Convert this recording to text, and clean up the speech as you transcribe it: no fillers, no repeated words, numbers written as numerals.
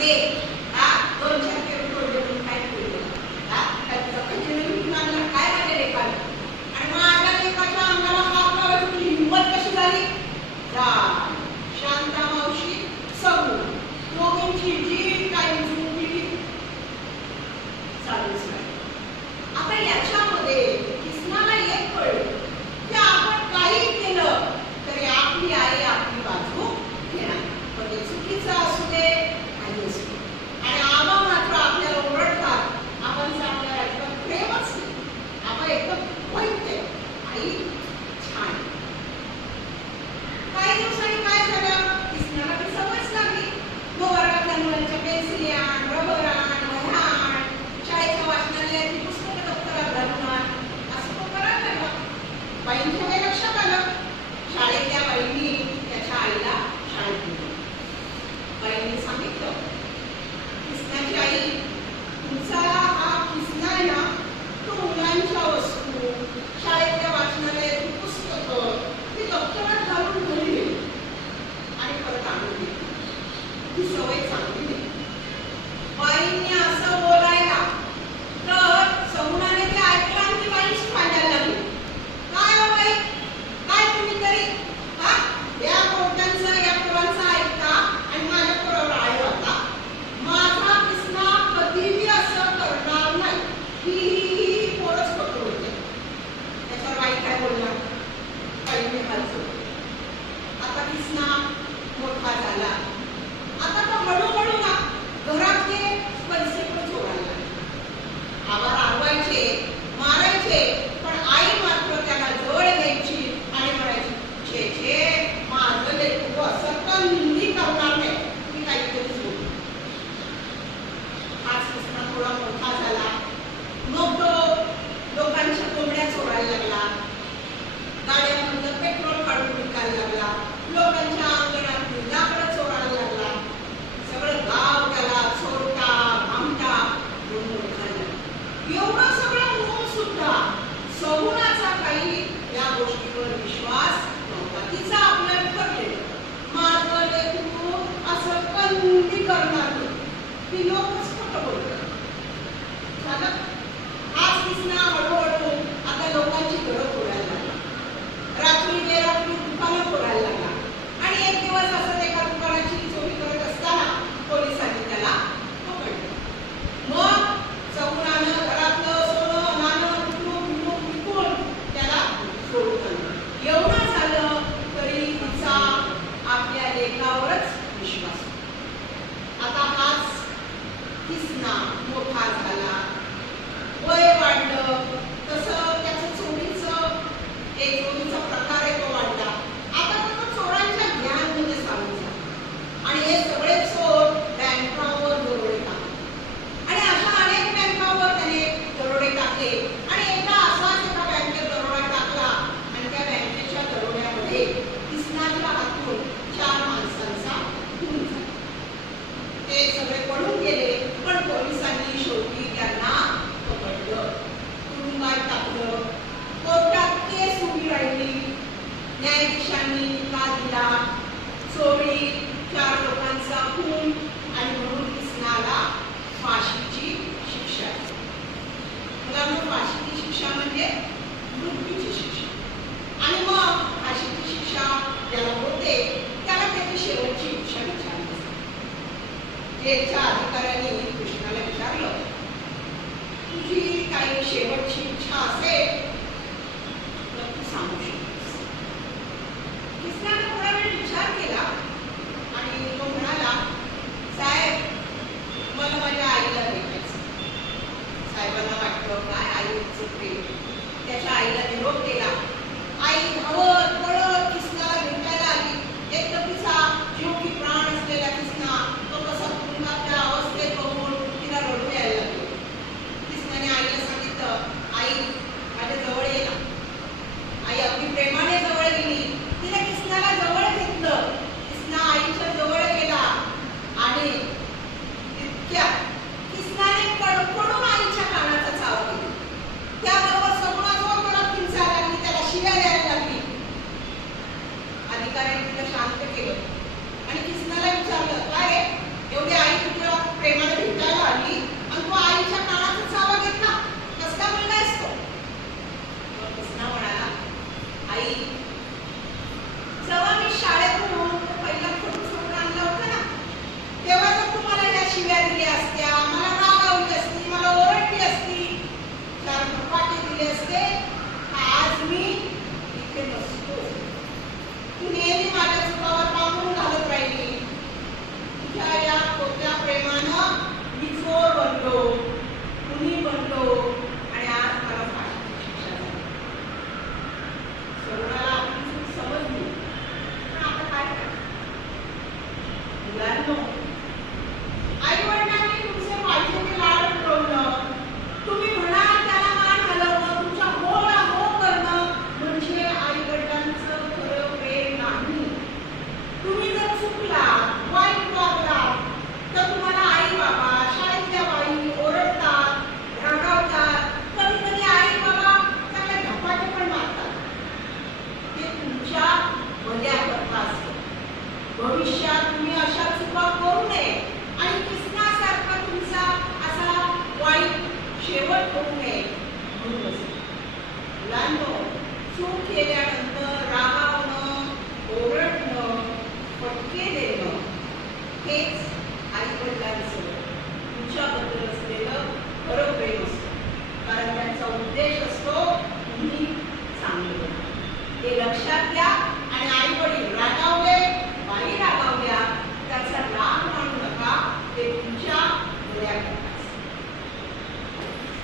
दे दोन चार पेरू तोडले म्हणून काय केलं काय माझ्या लेखाला आणि माझ्या लेखाच्या अंगाला हात लावायची हिंमत कशी झाली शांता मावशी सगू दोघांची जी काही जुंपली चालूच नाही. आता याच्यामध्ये किसनाला एक कळलं की आपण काही केलं तरी आपली आई आपली बाजू घेणार पण ते चुकीचं असू दे काही असू दे आणि आबा मात्र आपल्याला ओरडतात आपण जर आपल्याला एकदम प्रेमच नाही आपण एकदम वाईट आहे आई छान. काही दिवसांनी काय झालं किसनाला ती सवयच लागली. मग वर्गातल्या मुलांच्या पेन्सिली आण रबर आण वह्या आण शाळेच्या वाचनालयाची पुस्तकं दप्तरात घालून आण असं तो करायला लागला. बाईंच्या हे लक्षात आलं. शाळेतल्या बाईंनी त्याच्या आईला शाळेत नेलं. बाईंनी सांगितलं किसनाची आई तुमचा हा किसना आहे ना तो मुलांच्या वस्तू शाळेतल्या वाचनालयाची पुस्तकं ती दप्तरात घालून घरी गेली आणि परत आणून गेली. ही सवय चांगली नाही. बाईंनी असं बोलायला तर सगुणाने ते ऐकलं आणि ती बाईच फायद्याला लागली. काय हो बाई काय तुम्ही तरी या कोर्टांचं या पोरांचं ऐकता आणि माझ्या पोरावर आळू आता माझा किसना कधीही असं करणार नाही. ही पोरच पकडून होते. त्याच्यावर बाई काय बोलणार बाईने हात जोडले. आता किसना मोठा झाला. आता तो हळूहळू ना घरातले पैसे पण जोडायला लागले. आवाज रागवायचे मारायचे पण आई मात्र त्याला जवळ घ्यायची आणि म्हणायची छे छे माझं लेकरू असं कधी करणार नाही मी काहीतरी जोडू. आज किसना थोडा मोठा झाला. मग तो लोकांच्या कोंबड्या चोरायला लागला. गाड्यांमधलं पेट्रोल काढून विकायला लागला. लोकांच्या अंगणात लाकडं चोरायला लागला. सगळं गाव त्याला चोरटा भामटा म्हणून ओळखायला लागलं. एवढं सगळं होऊन सुद्धा सगुणाचा काही या गोष्टीवर विश्वास नव्हता. तिचा आपल्याला ठरलेलं माझं लेकरू असं कधी करणार नाही. ती लोकच खोटं बोलतात. झालं आज किसना हळूहळू आता लोकांची घरं फोडायला लागला. रात्री बेरात्री दुकानं फोडायला लागला आणि एक दिवस असं एका दुकानाची चोरी करत असताना पोलिसांनी त्याला पकडलं. मग सगुणानं घरातलं सोनं नाणं विकून त्याला सोडून आणलं. एवढं झालं तरी तिचा आपल्या लेकावरच विश्वास. आता हाच किसना मोठा झाला. वय वाढलं तसं त्याचं चोरीचा प्रकार आहे तो वाढला. आता तो चोरांच्या ज्ञानमध्ये सामील झाला आणि हे सगळे चोर बँकांवर दरोडे टाकले आणि अशा अनेक बँकांवर त्याने दरोडे टाकले आणि एकदा असाच एका बँकेत दरोडा टाकला आणि त्या बँकेच्या दरोड्यामध्ये किसनाच्या हातून 4 माणसांचा खून झाला. ते सगळे पळून गेले पण पोलिसांनी शेवटी त्यांना पकडलं. तुरुंगात टाकलं. कोर्टात केस उभी राहिली. न्यायाधीशांनी निकाल दिला. चोरी 4 लोकांचा खून आणि म्हणून किसनाला फाशीची शिक्षा. मुलांना फाशीची शिक्षा म्हणजे मृत्यूची शिक्षा आणि मग फाशीची शिक्षा ज्याला होते त्याला त्याची शेवटची इच्छा विचारली. जेलच्या अधिकाऱ्यांनी कृष्णाला विचारलं तुझी काही शेवटची इच्छा असेल तर तू सांगू शकतेस. किसनाने थोडा वेळ विचार केला आणि तो म्हणाला साहेब मला माझ्या आईला भेटायचं. साहेबांना वाटलं काय आईचं प्रेम. त्याच्या आईला निरोप केला. आई धावत पळत किसनाला भेटायला आली. एक तर तिचा जीव की प्राण असलेला किसना तो कसा तुरुंगातल्या अवस्थेत बघून तिला रडू यायला लागलं. किसनाने आईला सांगितलं आई माझ्या जवळ ये ना. आई अगदी प्रेमाने जवळ गेली. तिने किसनाला जवळ घेतलं. किसना आईच्या जवळ गेला तुमच्या या खोट्या प्रेमानं मी चोर बनलो, खुनी बनलो आणि आज मला फाशीची शिक्षा झाली. सगळ्याला आपली चूक समजली, पण आता काय करायचं? मुलांनो, आई वडिलांनी तुमचे पाहिजे ते लाड पुरवलं, तुम्ही म्हणाल त्याला मान हलवणं, तुमच्या होला हो करणं म्हणजे आई वडिलांचं खरं प्रेम नाही. तुम्ही जर चुकला, वाईट वागला तर तुम्हाला आई बाबा, शाळेतल्या बाई ओरडतात, रागावतात, कधी कधी आई बाबा त्याला धपाटे पण मारतात. ते तुमच्या भल्याकरता असतं. भविष्यात तुम्ही अशा चुका करू नये आणि कृष्णासारखा तुमचा असा वाईट शेवट होऊ नये म्हणून असतं. मुलांनो, चूक केल्यानंतर